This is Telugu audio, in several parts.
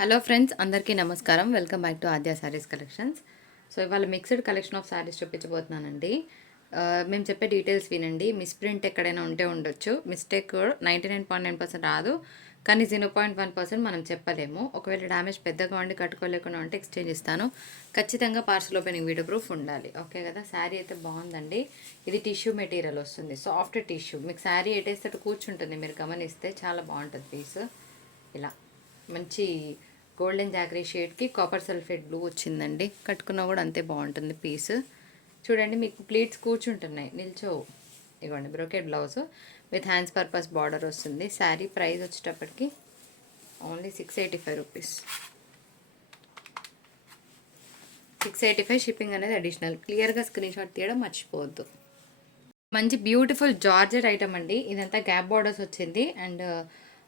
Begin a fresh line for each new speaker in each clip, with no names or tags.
హలో ఫ్రెండ్స్ అందరికీ నమస్కారం. Welcome back to Aadya saris collections. So ఇవాళ మిక్స్డ్ కలెక్షన్ ఆఫ్ శారీస్ చూపించబోతున్నానండి. మేము చెప్పే డీటెయిల్స్ వినండి. మిస్ప్రింట్ ఎక్కడైనా ఉంటే ఉండొచ్చు. Mistake ninety nine point nine percent రాదు. కానీ జీరో పాయింట్ వన్ పర్సెంట్ మనం చెప్పలేము. ఒకవేళ డ్యామేజ్ పెద్దగా ఉండి కట్టుకోలేకుండా ఉంటే ఎక్స్చేంజ్ ఇస్తాను. ఖచ్చితంగా పార్సల్ ఓపెనింగ్ వీడియో ప్రూఫ్ ఉండాలి. ఓకే కదా? శారీ అయితే బాగుందండి. ఇది టిష్యూ మెటీరియల్ వస్తుంది. Soft tissue. మీకు శారీ ఎటేస్తే కూర్చుంటుంది. మీరు గమనిస్తే చాలా బాగుంటుంది పీస్. ఇలా మంచి గోల్డెన్ జాగరీ షేడ్కి కాపర్ సల్ఫేట్ బ్లూ వచ్చిందండి. కట్టుకున్నా కూడా అంతే బాగుంటుంది పీస్. చూడండి మీకు ప్లీట్స్ కూర్చుంటున్నాయి. నిల్చోవు ఇవ్వండి brocade blouse. With hands purpose border వస్తుంది. శారీ ప్రైస్ వచ్చేటప్పటికి only six eighty five rupees. Six eighty five shipping అనేది అడిషనల్. క్లియర్గా స్క్రీన్ షాట్ తీయడం మర్చిపోవద్దు. మంచి బ్యూటిఫుల్ జార్జెట్ ఐటమ్ అండి. ఇదంతా గ్యాప్ బార్డర్స్ వచ్చింది. అండ్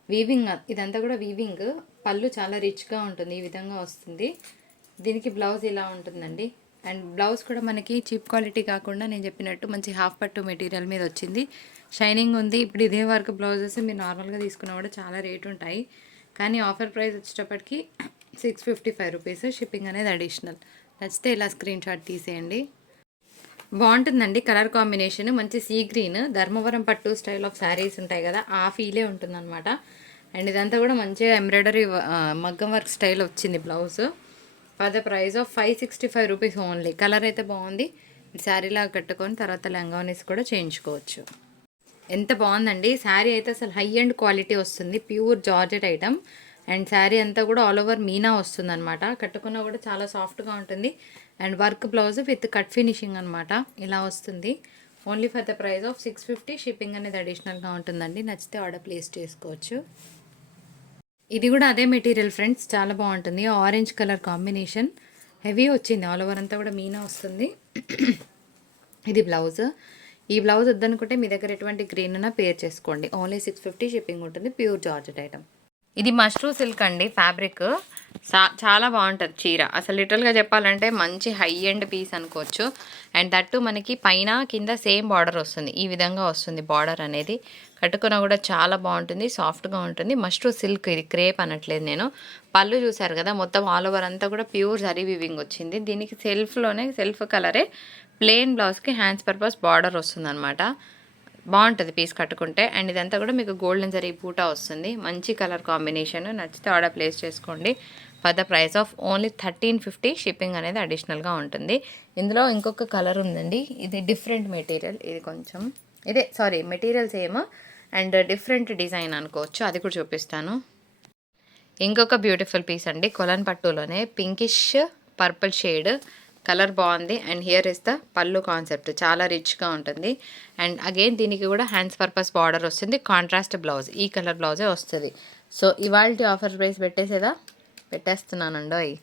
వీవింగ్ ఇదంతా కూడా వీవింగ్ పళ్ళు చాలా రిచ్గా ఉంటుంది ఈ విధంగా వస్తుంది. దీనికి బ్లౌజ్ ఇలా ఉంటుందండి. అండ్ బ్లౌజ్ కూడా మనకి చీప్ క్వాలిటీ కాకుండా నేను చెప్పినట్టు మంచి హాఫ్ పట్టు మెటీరియల్ మీద వచ్చింది. షైనింగ్ ఉంది. ఇప్పుడు ఇదే వర్క్ బ్లౌజెస్ మీరు నార్మల్గా తీసుకున్నా కూడా చాలా రేట్ ఉంటాయి. కానీ ఆఫర్ ప్రైస్ వచ్చేటప్పటికి six fifty five rupees shipping అనేది అడిషనల్ నచ్చితే ఇలా స్క్రీన్ షాట్ తీసేయండి. బాగుంటుందండి కలర్ కాంబినేషన్. మంచి సీ గ్రీన్ ధర్మవరం పట్టు స్టైల్ ఆఫ్ శారీస్ ఉంటాయి కదా ఆ ఫీలే ఉంటుందన్నమాట. అండ్ ఇదంతా కూడా మంచిగా ఎంబ్రాయిడరీ మగ్గం వర్క్ స్టైల్ వచ్చింది blouse. For the price of five sixty five rupees only colour అయితే బాగుంది. శారీలా కట్టుకొని తర్వాత లెంగోనీస్ కూడా చేయించుకోవచ్చు. ఎంత బాగుందండి. శారీ అయితే అసలు హై అండ్ క్వాలిటీ వస్తుంది. Pure georgette item and sari అంతా కూడా ఆల్ ఓవర్ మీనా వస్తుంది అనమాట కట్టుకున్నా కూడా చాలా సాఫ్ట్గా ఉంటుంది. And work blouse with cut finishing అనమాట ఇలా వస్తుంది. Only for the price of six fifty. Shipping అనేది అడిషనల్గా ఉంటుందండి. నచ్చితే ఆర్డర్ ప్లేస్ చేసుకోవచ్చు. ఇది కూడా అదే మెటీరియల్ ఫ్రెండ్స్. చాలా బాగుంటుంది. Orange colour combination. హెవీ వచ్చింది. ఆల్ ఓవర్ అంతా కూడా మీనా వస్తుంది. ఇది బ్లౌజ్. ఈ బ్లౌజ్ వద్దనుకుంటే మీ దగ్గర ఎటువంటి గ్రీన్ అయినా పేర్ చేసుకోండి. ఓన్లీ సిక్స్ ఫిఫ్టీ షిప్పింగ్ ఉంటుంది. Pure georgette item. ఇది మష్రూ సిల్క్ అండి ఫ్యాబ్రిక్ చాలా బాగుంటుంది చీర. అసలు లిటరల్గా చెప్పాలంటే మంచి హై ఎండ్ పీస్ అనుకోవచ్చు. అండ్ దట్టు మనకి పైన కింద సేమ్ బార్డర్ వస్తుంది. ఈ విధంగా వస్తుంది బార్డర్ అనేది. కట్టుకున్న కూడా చాలా బాగుంటుంది సాఫ్ట్గా ఉంటుంది. మష్రూ సిల్క్ ఇది క్రేప్ అనట్లేదు నేను. పళ్ళు చూసారు కదా మొత్తం ఆల్ ఓవర్ అంతా కూడా ప్యూర్ జరీ వివింగ్ వచ్చింది. దీనికి సెల్ఫ్లోనే సెల్ఫ్ కలరే ప్లెయిన్ బ్లౌజ్కి హ్యాండ్స్ పర్పస్ బార్డర్ వస్తుందన్నమాట. బాగుంటుంది పీస్ కట్టుకుంటే. అండ్ ఇదంతా కూడా మీకు గోల్డెన్ జరీ పూట వస్తుంది. మంచి కలర్ కాంబినేషన్ నచ్చితే ఆర్డర్ ప్లేస్ చేసుకోండి. For the price of only thirteen fifty shipping అనేది అడిషనల్గా ఉంటుంది. ఇందులో ఇంకొక కలర్ ఉందండి. ఇది డిఫరెంట్ మెటీరియల్ ఇది కొంచెం ఇదే sorry material same and different design అనుకోవచ్చు. అది కూడా చూపిస్తాను. ఇంకొక బ్యూటిఫుల్ పీస్ అండి. కొలన్ పట్టులోనే పింకిష్ పర్పుల్ షేడ్ కలర్ బాగుంది అండ్ హియర్ ఇస్ ద పళ్ళు కాన్సెప్ట్. చాలా రిచ్గా ఉంటుంది. అండ్ అగైన్ దీనికి కూడా హ్యాండ్స్ పర్పస్ బార్డర్ వస్తుంది. కాంట్రాస్ట్ బ్లౌజ్ ఈ కలర్ బ్లౌజే వస్తుంది. సో ఇవాళ ఆఫర్ ప్రైస్ పెట్టేసేదా? పెట్టేస్తున్నానండి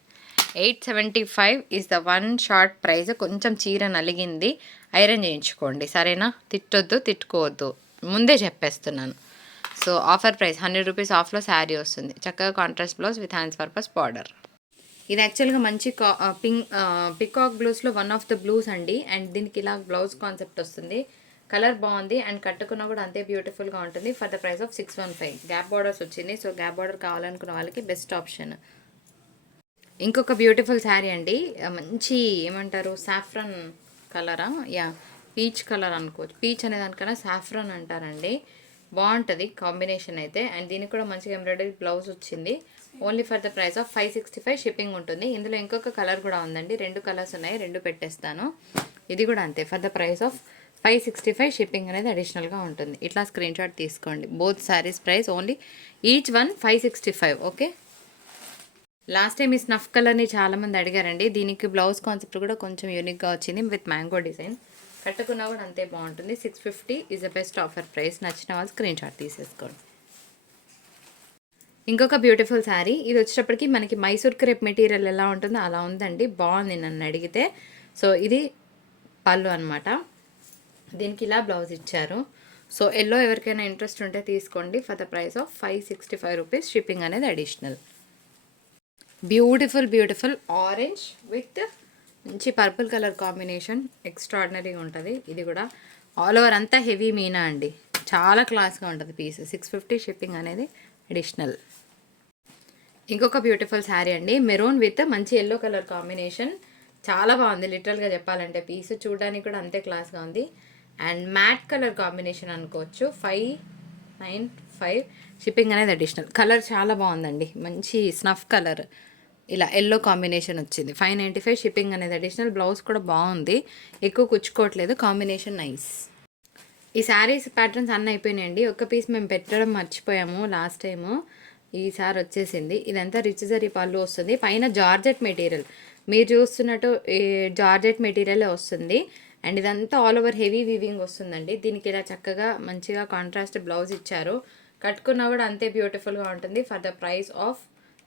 eight seventy five is the one short price కొంచెం చీర నలిగింది. ఐరన్ చేయించుకోండి. సరేనా? తిట్టొద్దు తిట్టుకోవద్దు. ముందే చెప్పేస్తున్నాను. So offer price hundred rupees ఆఫ్లో శారీ వస్తుంది. చక్కగా contrast blouse with hands purpose border ఇది యాక్చువల్గా మంచి కా పింక్ పికాక్ బ్లూస్లో వన్ ఆఫ్ ద బ్లూస్ అండి. అండ్ దీనికి ఇలా బ్లౌజ్ కాన్సెప్ట్ వస్తుంది. కలర్ బాగుంది. అండ్ కట్టుకున్నా కూడా అంతే బ్యూటిఫుల్గా ఉంటుంది. For the price of six one five gap borders వచ్చింది. సో గ్యాప్ బార్డర్ కావాలనుకున్న వాళ్ళకి బెస్ట్ ఆప్షన్ ఇంకొక బ్యూటిఫుల్ శారీ అండి. మంచి ఏమంటారు? సాఫ్రన్ కలరా యా పీచ్ కలర్ అనుకోవచ్చు పీచ్ అనే దానికన్నా సాఫ్రన్ అంటారండి. బాగుంటుంది కాంబినేషన్ అయితే. అండ్ దీనికి కూడా మంచిగా ఎంబ్రాయిడరీ బ్లౌజ్ వచ్చింది. Only for the price of five sixty five shipping ఉంటుంది. ఇందులో ఇంకొక కలర్ కూడా ఉందండి. రెండు కలర్స్ ఉన్నాయి రెండు పెట్టేస్తాను. ఇది కూడా అంతే. For the price of five sixty five shipping అనేది అడిషనల్గా ఉంటుంది. ఇట్లా స్క్రీన్ షాట్ తీసుకోండి. Both saris price only each one five sixty five okay last time ఈ స్నఫ్ కలర్ని చాలామంది అడిగారండి. దీనికి బ్లౌజ్ కాన్సెప్ట్ కూడా కొంచెం యూనిక్గా వచ్చింది. విత్ మ్యాంగో డిజైన్ కట్టుకున్నా కూడా అంతే బాగుంటుంది. Six fifty is the best offer price నచ్చిన వాళ్ళు స్క్రీన్ షాట్ తీసేసుకోండి. ఇంకొక బ్యూటిఫుల్ శారీ ఇది వచ్చేటప్పటికి మనకి మైసూర్ క్రేప్ మెటీరియల్ ఎలా ఉంటుందో అలా ఉందండి. బాగుంది నన్ను అడిగితే. సో ఇది పళ్ళు అనమాట దీనికి ఇలా బ్లౌజ్ ఇచ్చారు. సో ఎల్లో ఎవరికైనా ఇంట్రెస్ట్ ఉంటే తీసుకోండి. For the price of five sixty five rupees shipping అనేది additional beautiful beautiful orange with మంచి పర్పుల్ కలర్ కాంబినేషన్ ఎక్స్ట్రాడినరీగా ఉంటుంది. ఇది కూడా ఆల్ ఓవర్ అంతా హెవీ మీనా అండి. చాలా క్లాస్గా ఉంటుంది పీస్ సిక్స్ ఫిఫ్టీ షిప్పింగ్ అనేది అడిషనల్ ఇంకొక బ్యూటిఫుల్ శారీ అండి. మెరూన్ విత్ మంచి ఎల్లో కలర్ కాంబినేషన్ చాలా బాగుంది. లిటరల్గా చెప్పాలంటే పీస్ చూడడానికి కూడా అంతే క్లాస్గా ఉంది. అండ్ మ్యాట్ కలర్ కాంబినేషన్ అనుకోవచ్చు. ఫైవ్ నైన్ ఫైవ్ షిప్పింగ్ అనేది అడిషనల్ కలర్ చాలా బాగుందండి. మంచి స్నఫ్ కలర్ ఇలా ఎల్లో కాంబినేషన్ వచ్చింది. ఫైవ్ నైంటీ ఫైవ్ షిప్పింగ్ అనేది అడిషనల్ బ్లౌజ్ కూడా బాగుంది. ఎక్కువ కుచ్చుకోవట్లేదు. కాంబినేషన్ నైస్ ఈ శారీస్ ప్యాటర్న్స్ అన్నీ అయిపోయినాయండి. ఒక పీస్ మేము పెట్టడం మర్చిపోయాము లాస్ట్ టైము ఈసారి వచ్చేసింది. ఇదంతా రిచ్ జరీ పళ్ళు వస్తుంది. పైన జార్జెట్ మెటీరియల్. మీరు చూస్తున్నట్టు ఈ జార్జెట్ మెటీరియల్ వస్తుంది. అండ్ ఇదంతా ఆల్ ఓవర్ హెవీ వీవింగ్ వస్తుందండి. దీనికి ఇలా చక్కగా మంచిగా కాంట్రాస్ట్ బ్లౌజ్ ఇచ్చారు. కట్టుకున్నా కూడా అంతే బ్యూటిఫుల్గా ఉంటుంది. For the price of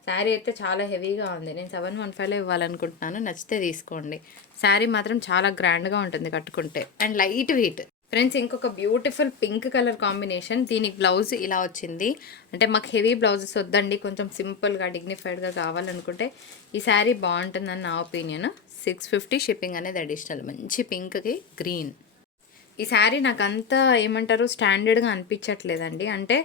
sari అయితే చాలా హెవీగా ఉంది. నేను సెవెన్ వన్ ఫైవ్లో ఇవ్వాలనుకుంటున్నాను. నచ్చితే తీసుకోండి. శారీ మాత్రం చాలా గ్రాండ్గా ఉంటుంది కట్టుకుంటే. And light weight. ఫ్రెండ్స్ ఇంకొక బ్యూటిఫుల్ పింక్ కలర్ కాంబినేషన్. దీనికి బ్లౌజ్ ఇలా వచ్చింది. అంటే మాకు హెవీ బ్లౌజెస్ వద్దండి. కొంచెం సింపుల్గా డిగ్నిఫైడ్గా కావాలనుకుంటే ఈ శారీ బాగుంటుందని నా ఒపీనియన్. సిక్స్ ఫిఫ్టీ షిప్పింగ్ అనేది అడిషనల్. మంచి పింక్కి గ్రీన్. ఈ శారీ నాకు అంత ఏమంటారు స్టాండర్డ్గా అనిపించట్లేదండి. అంటే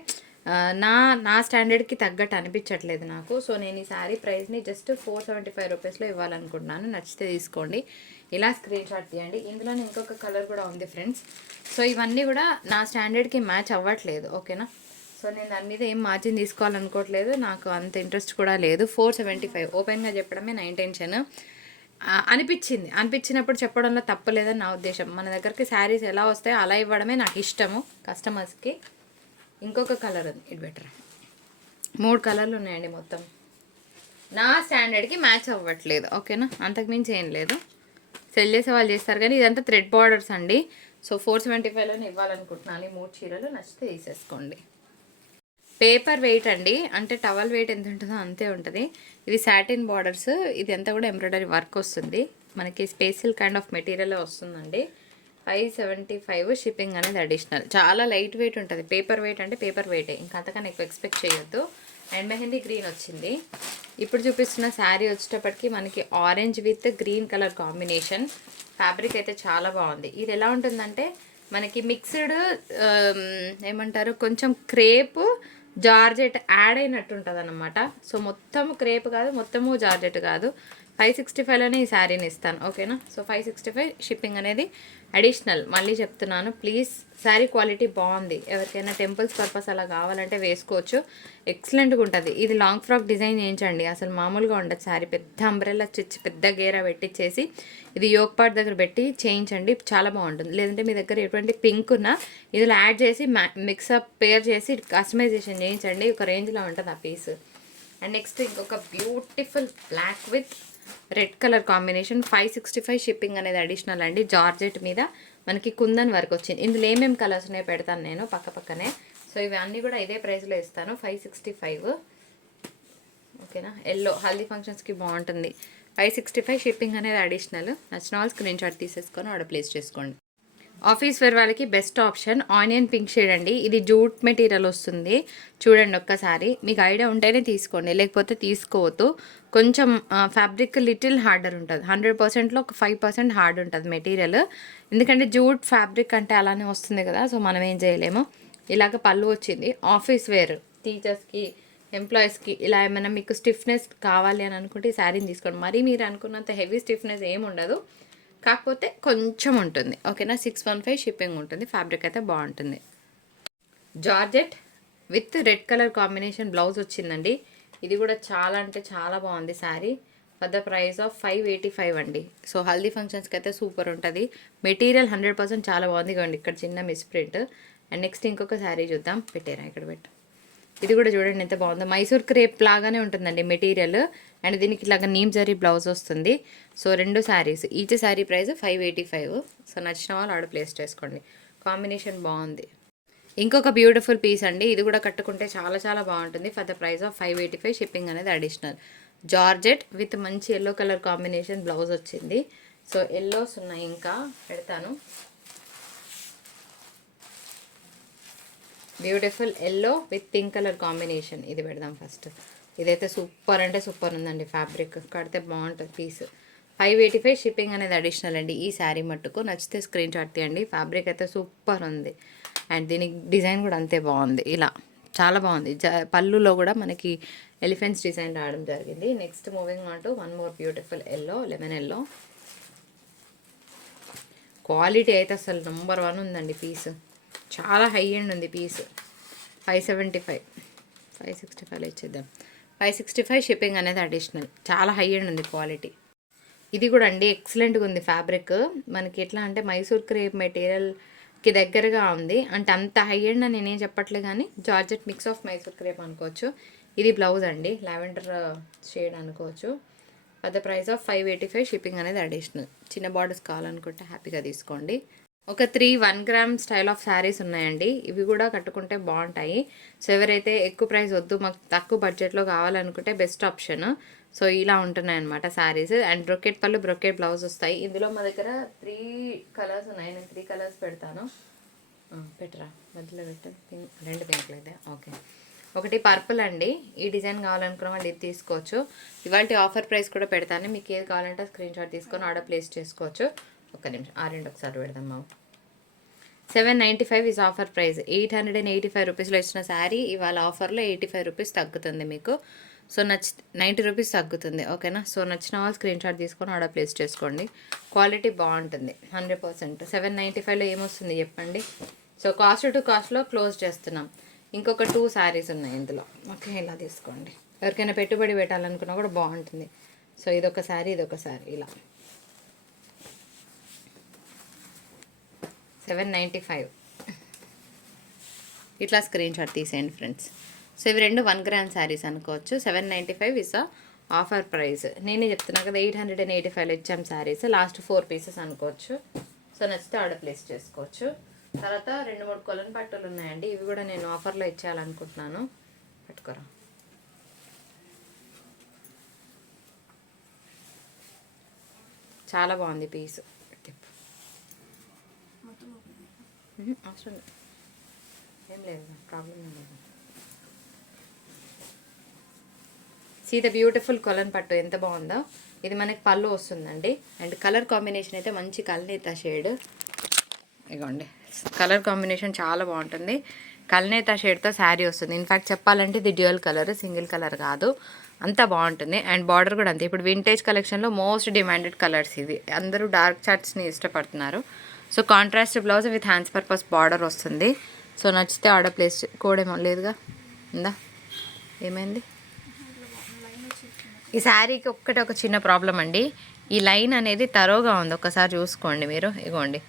నా నా స్టాండర్డ్కి తగ్గట్టు అనిపించట్లేదు నాకు. సో నేను ఈ శారీ ప్రైస్ని జస్ట్ ఫోర్ సెవెంటీ ఫైవ్ రూపీస్లో ఇవ్వాలనుకుంటున్నాను. నచ్చితే తీసుకోండి. ఇలా స్క్రీన్ షాట్ తీయండి. ఇందులో ఇంకొక కలర్ కూడా ఉంది ఫ్రెండ్స్ సో ఇవన్నీ కూడా నా స్టాండర్డ్కి మ్యాచ్ అవ్వట్లేదు ఓకేనా సో నేను దాని మీద ఏం మార్జిన్ తీసుకోవాలనుకోవట్లేదు. నాకు అంత ఇంట్రెస్ట్ కూడా లేదు. ఫోర్ సెవెంటీ ఫైవ్ ఓపెన్గా చెప్పడమే నా ఇంటెన్షన్ అనిపించింది. అనిపించినప్పుడు చెప్పడంలో తప్పలేదని నా ఉద్దేశం. మన దగ్గరికి శారీస్ ఎలా వస్తాయో అలా ఇవ్వడమే నాకు ఇష్టము కస్టమర్స్కి ఇంకొక కలర్ ఉంది. ఇది బెటర్ మూడు కలర్లు ఉన్నాయండి మొత్తం. నా స్టాండర్డ్కి మ్యాచ్ అవ్వట్లేదు. ఓకేనా అంతకుమించి ఏం లేదు. సెల్ చేసే వాళ్ళు చేస్తారు కానీ ఇదంతా థ్రెడ్ బార్డర్స్ అండి. సో ఫోర్ సెవెంటీ ఫైవ్లోనే ఇవ్వాలనుకుంటున్నాను. ఈ మూడు చీరలు నచ్చితే తీసేసుకోండి. పేపర్ వెయిట్ అండి. అంటే టవల్ వెయిట్ ఎంత ఉంటుందో అంతే ఉంటుంది. ఇది సాటిన్ బార్డర్స్ ఇది అంతా కూడా ఎంబ్రాయిడరీ వర్క్ వస్తుంది. మనకి స్పేషల్ కైండ్ ఆఫ్ మెటీరియల్ వస్తుందండి. ఫైవ్ సెవెంటీ ఫైవ్ షిప్పింగ్ అనేది అడిషనల్. చాలా లైట్ వెయిట్ ఉంటుంది. పేపర్ వెయిట్ అంటే పేపర్ వెయిటే. ఇంకా అంతకన్నా ఎక్కువ ఎక్స్పెక్ట్ చేయొద్దు. అండ్ మెహందీ గ్రీన్ వచ్చింది. ఇప్పుడు చూపిస్తున్న శారీ వచ్చేటప్పటికి మనకి orange with green colour combination. Fabric అయితే చాలా బాగుంది. ఇది ఎలా ఉంటుందంటే మనకి మిక్స్డ్ ఏమంటారు? కొంచెం క్రేప్ జార్జెట్ యాడ్ అయినట్టు ఉంటుంది అనమాట సో మొత్తం క్రేప్ కాదు మొత్తము జార్జెట్ కాదు. ఫైవ్ సిక్స్టీ ఫైవ్లోనే ఈ శారీని ఇస్తాను. ఓకేనా? So five sixty five shipping అనేది అడిషనల్ మళ్ళీ చెప్తున్నాను. ప్లీజ్ శారీ క్వాలిటీ బాగుంది. ఎవరికైనా టెంపుల్స్ పర్పస్ అలా కావాలంటే వేసుకోవచ్చు. ఎక్సలెంట్గా ఉంటుంది. ఇది లాంగ్ ఫ్రాక్ డిజైన్ చేయించండి. అసలు మామూలుగా ఉండదు శారీ పెద్ద అంబ్రెల్లా చిచ్చి పెద్ద గేరా పెట్టించేసి ఇది యోగ్ పార్ట్ దగ్గర పెట్టి చేయించండి. చాలా బాగుంటుంది. లేదంటే మీ దగ్గర ఎటువంటి పింక్ ఉన్నా ఇందులో యాడ్ చేసి మిక్సప్ పేర్ చేసి కస్టమైజేషన్ చేయించండి. ఒక రేంజ్లో ఉంటుంది ఆ పీస్ అండ్ నెక్స్ట్ ఇంకొక beautiful black with red colour combination five sixty five shipping అనేది అడిషనల్ అండి. జార్జెట్ మీద మనకి కుందన్ వరకు వచ్చింది. ఇందులో ఏమేమి కలర్స్ ఉన్నాయో పెడతాను నేను పక్క పక్కనే. సో ఇవన్నీ కూడా ఇదే ప్రైస్లో ఇస్తాను. Five sixty five. ఓకేనా? ఎల్లో హల్దీ ఫంక్షన్స్కి బాగుంటుంది. ఫైవ్ సిక్స్టీ ఫైవ్ షిప్పింగ్ అనేది అడిషనల్. నచ్చిన వాళ్ళు స్క్రీన్ షాట్ తీసేసుకొని ఆర్డర్ ప్లేస్ చేసుకోండి. ఆఫీస్ వేర్ వాళ్ళకి best option onion pink shade అండి. ఇది జూట్ మెటీరియల్ వస్తుంది. చూడండి ఒక్కసారి. మీకు ఐడియా ఉంటేనే తీసుకోండి. లేకపోతే తీసుకోవద్దు. కొంచెం ఫ్యాబ్రిక్ లిటిల్ హార్డర్ ఉంటుంది. హండ్రెడ్ పర్సెంట్లో ఒక ఫైవ్ పర్సెంట్ హార్డ్ ఉంటుంది మెటీరియల్. ఎందుకంటే జూట్ ఫ్యాబ్రిక్ అంటే అలానే వస్తుంది కదా సో మనం ఏం చేయలేము. ఇలాగ పళ్ళు వచ్చింది. ఆఫీస్ వేర్ టీచర్స్కి ఎంప్లాయీస్కి ఇలా ఏమైనా మీకు స్టిఫ్నెస్ కావాలి అని అనుకుంటే ఈ శారీని తీసుకోండి. మరీ మీరు అనుకున్నంత హెవీ స్టిఫ్నెస్ ఏమి ఉండదు. కాకపోతే కొంచెం ఉంటుంది. ఓకేనా? సిక్స్ వన్ ఫైవ్ షిప్పింగ్ ఉంటుంది. ఫ్యాబ్రిక్ అయితే బాగుంటుంది. Georgette with red colour combination blouse వచ్చిందండి. ఇది కూడా చాలా అంటే చాలా బాగుంది sari for the price of five eighty five అండి. సో హల్దీ ఫంక్షన్స్కి అయితే సూపర్ ఉంటుంది. మెటీరియల్ హండ్రెడ్ పర్సెంట్ చాలా బాగుంది ఇవ్వండి ఇక్కడ చిన్న మిస్ ప్రింట్ అండ్ నెక్స్ట్ ఇంకొక శారీ చూద్దాం. పెట్టారా ఇక్కడ పెట్టు. ఇది కూడా చూడండి ఎంత బాగుందో. మైసూర్ క్రేప్ లాగానే ఉంటుందండి మెటీరియల్. అండ్ దీనికి ఇలాగ నీమ్ జరీ బ్లౌజ్ వస్తుంది. సో రెండు saris. Each sari price five eighty five. So నచ్చిన వాళ్ళు ఆర్డర్ ప్లేస్ చేసుకోండి. కాంబినేషన్ బాగుంది. ఇంకొక బ్యూటిఫుల్ పీస్ అండి. ఇది కూడా కట్టుకుంటే చాలా చాలా బాగుంటుంది. For the price of five eighty five shipping అనేది అడిషనల్ జార్జెట్ విత్ మంచి ఎల్లో కలర్ కాంబినేషన్ బ్లౌజ్ వచ్చింది. సో ఎల్లోస్ ఉన్నాయి ఇంకా. పెడతాను. Beautiful yellow with pink colour combination. ఇది పెడదాం ఫస్ట్. ఇదైతే సూపర్ అంటే సూపర్ ఉందండి ఫ్యాబ్రిక్. కడితే బాగుంటుంది piece. Five eighty five shipping అనేది అడిషనల్ అండి. ఈ శారీ మట్టుకు నచ్చితే స్క్రీన్ షాట్ తీయండి. ఫ్యాబ్రిక్ అయితే సూపర్ ఉంది. అండ్ దీనికి డిజైన్ కూడా అంతే బాగుంది. ఇలా చాలా బాగుంది. జ పళ్ళులో కూడా మనకి ఎలిఫెంట్స్ డిజైన్ రావడం జరిగింది. Next moving on to one more beautiful yellow lemon yellow. Quality అయితే అసలు నెంబర్ వన్ ఉందండి పీస్. చాలా హై ఎండ్ ఉంది piece. Five seventy five five sixty ఫైవ్లో ఇచ్చేద్దాం. ఫైవ్ సిక్స్టీ ఫైవ్ షిప్పింగ్ అనేది అడిషనల్ చాలా హై ఎండ్ ఉంది క్వాలిటీ ఇది కూడా అండి ఎక్సలెంట్గా ఉంది ఫ్యాబ్రిక్ మనకి ఎట్లా అంటే మైసూర్ క్రేప్ మెటీరియల్కి దగ్గరగా ఉంది. అంటే అంత హై ఎండ్ అని నేనేం చెప్పట్లే కానీ georgette mix of Mysore crepe అనుకోవచ్చు. ఇది బ్లౌజ్ అండి. లావెండర్ షేడ్ uh, అనుకోవచ్చు. At the price of five eighty five shipping అనేది అడిషనల్ చిన్న బార్డర్స్ కావాలనుకుంటే హ్యాపీగా తీసుకోండి. ఒక three one gram style of saris ఉన్నాయండి. ఇవి కూడా కట్టుకుంటే బాగుంటాయి. సో ఎవరైతే ఎక్కువ ప్రైస్ వద్దు మాకు తక్కువ బడ్జెట్లో కావాలనుకుంటే బెస్ట్ ఆప్షన్ సో ఇలా ఉంటున్నాయి అనమాట శారీస్ అండ్ బ్రొకెట్ పళ్ళు బ్రొకెట్ బ్లౌజ్ వస్తాయి. ఇందులో మా దగ్గర త్రీ కలర్స్ ఉన్నాయి. నేను త్రీ కలర్స్ పెడతాను. పెట్టరా? మధ్యలో పెట్టు. రెండు పింక్లు అయితే ఓకే ఒకటి పర్పుల్ అండి. ఈ డిజైన్ కావాలనుకున్న వాళ్ళు ఇది తీసుకోవచ్చు. ఇవాళ ఆఫర్ ప్రైస్ కూడా పెడతాను. మీకు ఏది కావాలంటే స్క్రీన్ షాట్ తీసుకొని ఆర్డర్ ప్లేస్ చేసుకోవచ్చు. ఒక్క నిమిషం ఆ రెండు ఒకసారి పెడదాం మాకు seven ninety five is offer price eight hundred and eighty five రూపీస్లో ఇచ్చిన శారీ ఇవాళ ఆఫర్లో ఎయిటీ ఫైవ్ రూపీస్ తగ్గుతుంది మీకు. సో నచ్చి నైంటీ రూపీస్ తగ్గుతుంది. ఓకేనా? సో నచ్చిన వాళ్ళు స్క్రీన్ షాట్ తీసుకొని ఆర్డర్ ప్లేస్ చేసుకోండి. క్వాలిటీ బాగుంటుంది. Hundred percent. సెవెన్ నైంటీ ఫైవ్లో ఏమొస్తుంది చెప్పండి? సో కాస్ట్ టు కాస్ట్లో క్లోజ్ చేస్తున్నాం. ఇంకొక టూ శారీస్ ఉన్నాయి ఇందులో. ఓకే ఇలా తీసుకోండి. ఎవరికైనా పెట్టుబడి పెట్టాలనుకున్నా కూడా బాగుంటుంది. సో ఇదొక శారీ ఇదొక శారీ ఇలా. Seven ninety five. ఇట్లా స్క్రీన్ షాట్ తీసేయండి ఫ్రెండ్స్. సో ఇవి రెండు వన్ గ్రామ్ శారీస్ అనుకోవచ్చు. Seven ninety five is offer price నేనే చెప్తున్నా కదా ఎయిట్ హండ్రెడ్ అండ్ ఎయిటీ ఫైవ్లో ఇచ్చాం శారీస్. లాస్ట్ ఫోర్ పీసెస్ అనుకోవచ్చు. సో నచ్చితే ఆర్డర్ ప్లేస్ చేసుకోవచ్చు. తర్వాత రెండు మూడు కొలన్ పట్టులు ఉన్నాయండి. ఇవి కూడా నేను ఆఫర్లో ఇచ్చేయాలనుకుంటున్నాను. పట్టుకోరా. చాలా బాగుంది పీస్ తిప్పు మ్మ్, అవసరం ఏం లేదు ప్రాబ్లం ఏం లేదు సీ ద బ్యూటిఫుల్ కొలన్ పట్టు ఎంత బాగుందో. ఇది మనకి పళ్ళు వస్తుందండి. అండ్ కలర్ కాంబినేషన్ అయితే మంచి కల్నేత షేడ్. ఇగోండి. కలర్ కాంబినేషన్ చాలా బాగుంటుంది. కల్నేత షేడ్తో శారీ వస్తుంది. ఇన్ఫ్యాక్ట్ చెప్పాలంటే ఇది డ్యూయల్ కలర్ సింగిల్ కలర్ కాదు. అంతా బాగుంటుంది. అండ్ బార్డర్ కూడా అంతే. ఇప్పుడు వింటేజ్ కలెక్షన్లో మోస్ట్ డిమాండెడ్ కలర్స్ ఇవి. అందరూ డార్క్ చార్ట్స్ని ఇష్టపడుతున్నారు. So contrast blouse with hands purpose border వస్తుంది. సో నచ్చితే ఆర్డర్ ప్లేస్ కోడేమో ఏమో లేదుగా? ఉందా? ఏమైంది? ఈ శారీకి ఒక్కటే ఒక చిన్న ప్రాబ్లం అండి. ఈ లైన్ అనేది తరోగా ఉంది. ఒక్కసారి చూసుకోండి మీరు. ఇగోండి.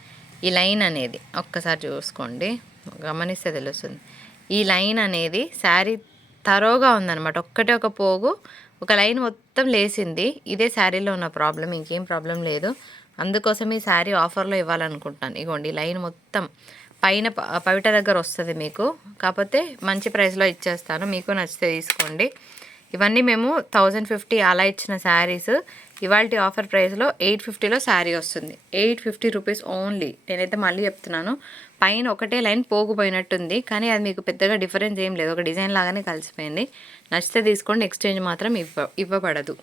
ఈ లైన్ అనేది ఒక్కసారి చూసుకోండి. గమనిస్తే తెలుస్తుంది. ఈ లైన్ అనేది శారీ తరోగా ఉందన్నమాట. ఒక్కటే ఒక పోగు. ఒక లైన్ మొత్తం లేసింది. ఇదే శారీలో ఉన్న ప్రాబ్లం ఇంకేం ప్రాబ్లం లేదు. అందుకోసం ఈ శారీ ఆఫర్లో ఇవ్వాలనుకుంటున్నాను. ఇగోండి లైన్ మొత్తం పైన ప- పవిట దగ్గర వస్తుంది మీకు. కాకపోతే మంచి ప్రైస్లో ఇచ్చేస్తాను. మీకు నచ్చితే తీసుకోండి. ఇవన్నీ మేము థౌజండ్ ఫిఫ్టీ అలా ఇచ్చిన శారీస్. ఇవాళ ఆఫర్ ప్రైస్లో ఎయిట్ ఫిఫ్టీలో శారీ వస్తుంది. Eight fifty rupees only. నేనైతే మళ్ళీ చెప్తున్నాను. పైన ఒకటే లైన్ పోగుపోయినట్టుంది. కానీ అది మీకు పెద్దగా డిఫరెన్స్ ఏం లేదు. ఒక డిజైన్ లాగానే కలిసిపోయింది. నచ్చితే తీసుకోండి. ఎక్స్చేంజ్ మాత్రం ఇవ్వ ఇవ్వబడదు.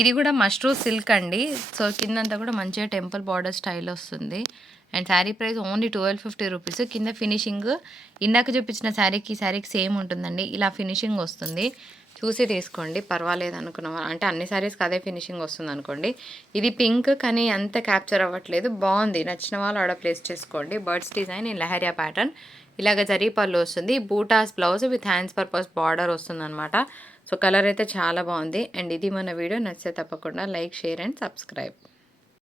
ఇది కూడా మష్రూ సిల్క్ అండి. సో కిందంతా కూడా మంచిగా టెంపుల్ బార్డర్ స్టైల్ వస్తుంది. And sari price only twelve fifty rupees. కింద ఫినిషింగ్ ఇందాక చూపించిన శారీకి ఈ శారీకి సేమ్ ఉంటుందండి. ఇలా ఫినిషింగ్ వస్తుంది. చూసి తీసుకోండి. పర్వాలేదు అనుకున్నాం అంటే అన్ని శారీస్కి అదే ఫినిషింగ్ వస్తుంది అనుకోండి. ఇది పింక్ కానీ అంత క్యాప్చర్ అవ్వట్లేదు. బాగుంది. నచ్చిన వాళ్ళు ఆర్డర్ ప్లేస్ చేసుకోండి. Birds design in lahariya pattern. ఇలాగ జరీ పళ్ళు వస్తుంది. Buttas blouse with hands purpose border వస్తుంది అనమాట సో కలర్ అయితే చాలా బాగుంది. అండ్ ఇది మన వీడియో. నచ్చితే తప్పకుండా లైక్ షేర్ అండ్ సబ్స్క్రైబ్.